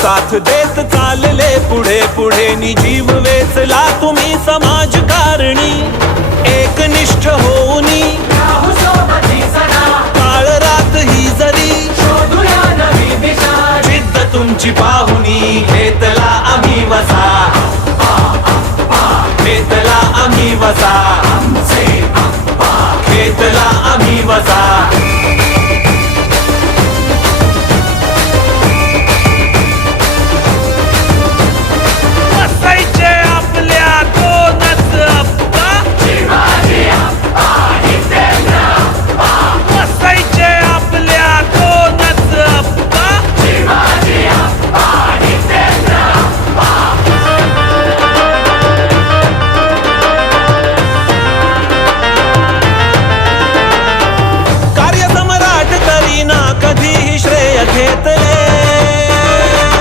साथ देत चालले पुढे पुढे नि जीव वेचला तुम्ही समाजकारणी एकनिष्ठ होऊनी काळ रात ही जरी जिद्द तुमची पाहुनी घेतला आम्ही वसा घेतला आम्ही वसा घेतला आम्ही वसा